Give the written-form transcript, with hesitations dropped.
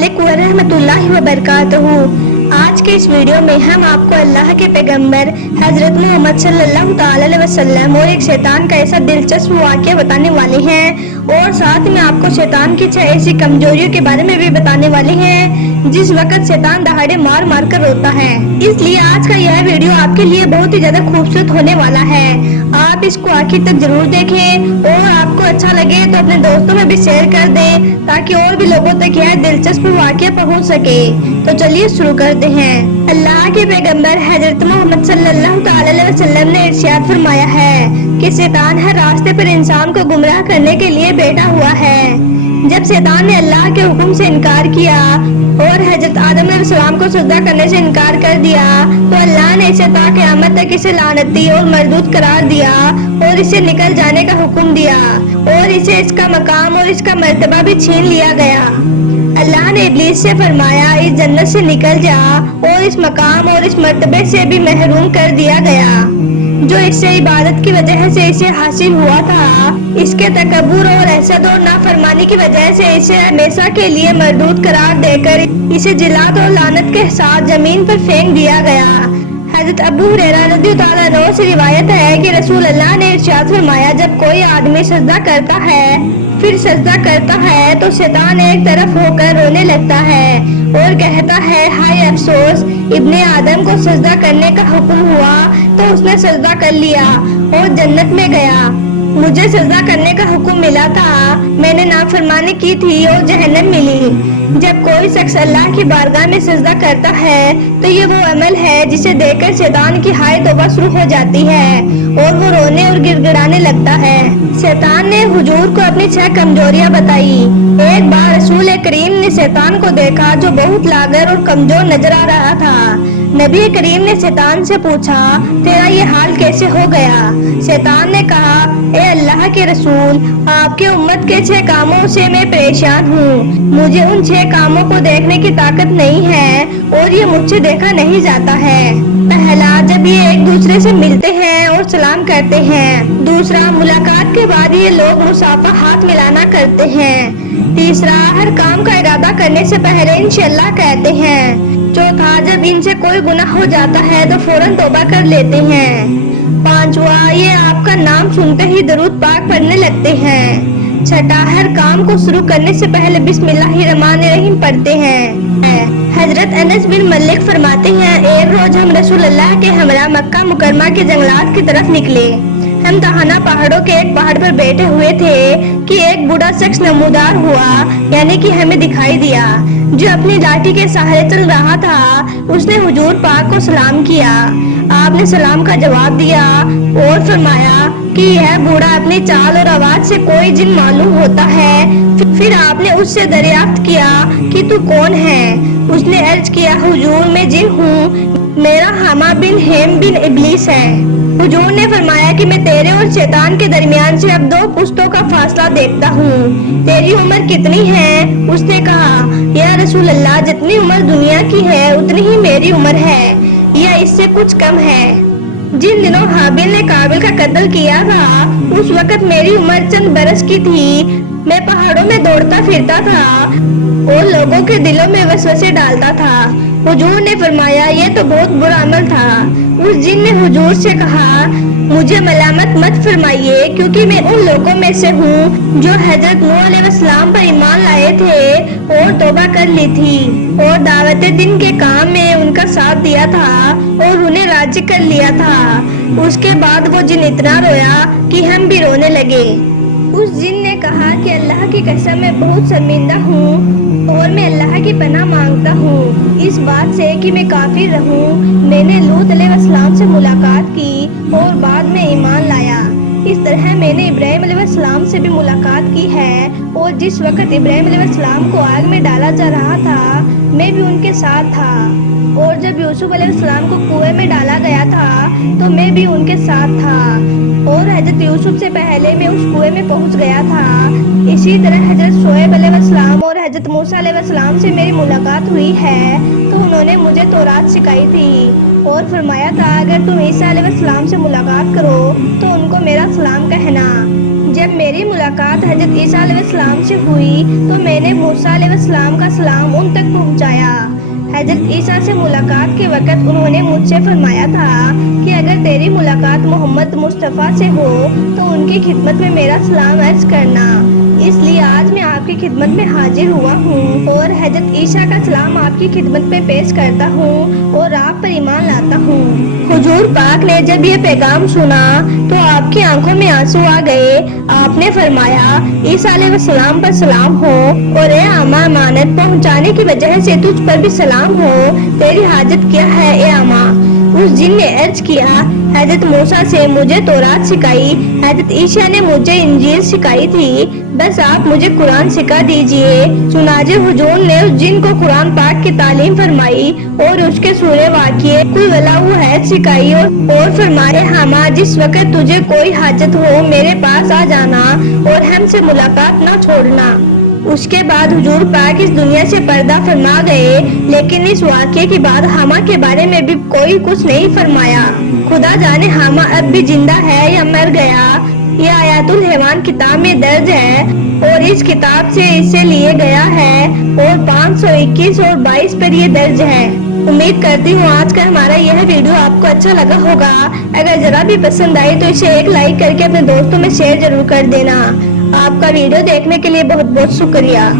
अस्सलामुअलैकुम वरहमतुल्लाहि वबरकातुहू। आज के इस वीडियो में हम आपको अल्लाह के पैगंबर हजरत मोहम्मद सल्लल्लाहु ताला अलैहि वसल्लम और एक शैतान का ऐसा दिलचस्प वाक़या बताने वाले हैं और साथ में आपको शैतान की 6 ऐसी कमजोरियों के बारे में भी बताने वाले हैं जिस वक्त शैतान दहाड़े मार मार कर रोता है। इसलिए आज का यह वीडियो आपके लिए बहुत ही ज्यादा खूबसूरत होने वाला है। आप इसको आखिर तक जरूर देखें और आपको अच्छा लगे तो अपने दोस्तों में भी शेयर कर दें ताकि और भी लोगों तक यह दिलचस्प वाक़या पहुंच सके। तो चलिए शुरू करते हैं। अल्लाह के पैगंबर हजरत मोहम्मद सल्लल्लाहु अलैहि वसल्लम ने इरशाद फरमाया है कि शैतान हर रास्ते पर इंसान को गुमराह करने के लिए बैठा हुआ है। जब शैतान ने अल्लाह के हुक्म से इनकार किया और हजरत आदम अलैहिस्सलाम को सजदा करने से इनकार कर दिया तो अल्लाह ने इसे ता क़यामत तक इसे लानती और मरदूद करार दिया और इसे निकल जाने का हुक्म दिया और इसे इसका मकाम और इसका मर्तबा भी छीन लिया गया। अल्लाह ने इब्लीस से फरमाया इस जन्नत से निकल जा और इस मकाम और इस मर्तबे से भी महरूम कर दिया गया जो इससे इबादत की वजह से इसे हासिल हुआ था। इसके तकब्बुर और हसद और नाफरमानी की वजह से इसे हमेशा के लिए मरदूद करार देकर इसे जिलात और लानत के साथ जमीन पर फेंक दिया गया। हज़रत अबू हुरैरा रज़ियल्लाहु अन्हु से रिवायत है कि रसूल अल्लाह ने इरशाद फरमाया जब कोई आदमी सजदा करता है फिर सजदा करता है तो शैतान एक तरफ होकर रोने लगता है और कहता है हाय अफसोस, इब्ने आदम को सजदा करने का हुक्म हुआ तो उसने सजदा कर लिया और जन्नत में गया। मुझे सजदा करने का हुक्म मिला था, मैंने नाफरमानी की थी और जहन्नम मिली। जब कोई शख्स अल्लाह की बारगाह में सजदा करता है तो ये वो अमल है जिसे देखकर शैतान की हाय तौबा शुरू हो जाती है और वो रोने और गिड़गिड़ाने लगता है। शैतान ने हुजूर को अपनी 6 कमजोरियां बताई। एक बार रसूल करीम ने शैतान को देखा जो बहुत लागर और कमजोर नजर आ रहा था। नबी करीम ने शैतान से पूछा तेरा ये हाल कैसे हो गया? शैतान ने कहा ए अल्लाह के रसूल, आपके उम्मत के 6 कामों से मैं परेशान हूँ। मुझे उन 6 कामों को देखने की ताकत नहीं है और ये मुझसे देखा नहीं जाता है। पहला, जब ये एक दूसरे से मिलते हैं और सलाम करते हैं। दूसरा, मुलाकात के बाद ये लोग मुसाफा हाथ मिलाना करते हैं। तीसरा, हर काम का इरादा करने से पहले इंशाअल्लाह कहते हैं। चौथा, जब इनसे कोई गुनाह हो जाता है तो फौरन तौबा कर लेते हैं। पांचवा, ये आपका नाम सुनते ही दरूद पाक पढ़ने लगते हैं। छठा, हर काम को शुरू करने से पहले बिस्मिल्लाहिर्रहमानिर्रहीम पढ़ते हैं। हजरत अनस बिन मलिक फरमाते हैं एक रोज हम रसूल अल्लाह के हमरा मक्का मुकरमा के जंगलात की तरफ निकले। हम तहाना पहाड़ों के एक पहाड़ पर बैठे हुए थे कि एक बूढ़ा शख्स नमूदार हुआ यानी कि हमें दिखाई दिया जो अपनी लाठी के सहारे चल रहा था। उसने हुजूर पाक को सलाम किया। आपने सलाम का जवाब दिया और फरमाया कि यह बूढ़ा अपनी चाल और आवाज से कोई जिन मालूम होता है। फिर आपने उससे दरियाफ्त किया कि तू कौन है? उसने अर्ज किया हुजूर मैं जिन हूँ, मेरा हमा बिन हेम बिन इब्लीस है। हुजूर ने फरमाया कि मैं तेरे और शैतान के दरमियान से अब 2 पुश्तों का फासला देखता हूँ। तेरी उम्र कितनी है? उसने कहा या रसूल अल्लाह, जितनी उम्र दुनिया की है उतनी ही मेरी उम्र है या इससे कुछ कम है। जिन दिनों हाबिल ने काबिल का कत्ल किया था उस वक्त मेरी उम्र चंद बरस की थी। मैं पहाड़ों में दौड़ता फिरता था और लोगों के दिलों में वसवसे डालता था। हुजूर ने फरमाया ये तो बहुत बुरा अमल था। उस जिन ने हुजूर से कहा मुझे मलामत मत फरमाइए क्योंकि मैं उन लोगों में से हूँ जो हजरत नूह अलैहिस्सलाम पर ईमान लाए थे और तौबा कर ली थी और दावत दिन के काम में उनका साथ दिया था और उन्हें राजी कर लिया था। उसके बाद वो जिन इतना रोया कि हम भी रोने लगे। उस जिन ने कहा कि अल्लाह की कसम मैं बहुत शर्मिंदा हूँ और मैं अल्लाह की पनाह मांगता हूँ इस बात से कि मैं काफिर रहूँ। मैंने लूत अलैहिस्सलाम से मुलाकात की और बाद में ईमान लाया। इस तरह मैंने इब्राहिम अलैहिस्सलाम से भी मुलाकात की है और जिस वक्त इब्राहिम अलैहिस्सलाम को आग में डाला जा रहा था मैं भी उनके साथ था और जब यूसुफ अलैहिस्सलाम को कुएं में डाला गया था तो मैं भी उनके साथ था और हजरत यूसुफ से पहले मैं उस कुएं में पहुंच गया था। इसी तरह हजरत शोएब अलैहिस्सलाम और हजरत मूसा अलैहिस्सलाम से मेरी मुलाकात हुई है तो उन्होंने मुझे तौरात सिखाई थी اور فرمایا تھا اگر تم عیسیٰ علیہ السلام سے ملاقات کرو تو ان کو میرا سلام کہنا۔ جب میری ملاقات حضرت عیسیٰ علیہ السلام سے ہوئی تو میں نے موسیٰ علیہ السلام کا سلام ان تک پہنچایا۔ حضرت عیسیٰ سے ملاقات کے وقت انہوں نے مجھ سے فرمایا تھا کہ اگر تیری ملاقات محمد مصطفیٰ سے ہو تو ان کی خدمت میں میرا سلام عرض کرنا۔ اس لیے آج میں آپ کی خدمت میں حاضر ہوا ہوں اور حضرت عیسیٰ کا سلام آپ کی خدمت میں پیش کرتا ہوں اور آپ پر ایمان لاتا ہوں۔ حضور پاک نے جب یہ پیغام سنا تو آپ کی آنکھوں میں آنسو آ گئے۔ آپ نے فرمایا عیسیٰ علیہ السلام پر سلام ہو اور اے اماں امانت پہنچانے کی وجہ سے تجھ پر بھی سلام ہو، تیری حاجت کیا ہے اے اماں؟ اس جن نے عرض کیا حضرت موسیٰ سے مجھے تورات سکھائی، حضرت عیسیٰ نے مجھے انجیل سکھائی تھی، بس آپ مجھے قرآن سکھا دیجئے۔ چنانچہ حضور نے اس جن کو قرآن پاک کی تعلیم فرمائی اور اس کے سورے واقعے قل واللہ احد سکھائی اور فرمایا ہما جس وقت تجھے کوئی حاجت ہو میرے پاس آ جانا اور ہم سے ملاقات نہ چھوڑنا۔ اس کے بعد حضور پاک اس دنیا سے پردہ فرما گئے، لیکن اس واقعے کے بعد ہما کے بارے میں بھی کوئی کچھ نہیں فرمایا۔ خدا جانے ہما اب بھی زندہ ہے یا مر گیا۔ یہ آیات الحیوان کتاب میں درج ہے اور اس کتاب سے اسے لیے گیا ہے اور 521 اور 22 پر یہ درج ہے۔ امید کرتی ہوں آج کا ہمارا یہ ویڈیو آپ کو اچھا لگا ہوگا۔ اگر ذرا بھی پسند آئی تو اسے ایک لائک کر کے اپنے دوستوں میں شیئر ضرور کر دینا۔ آپ کا ویڈیو دیکھنے کے لیے بہت بہت شکریہ۔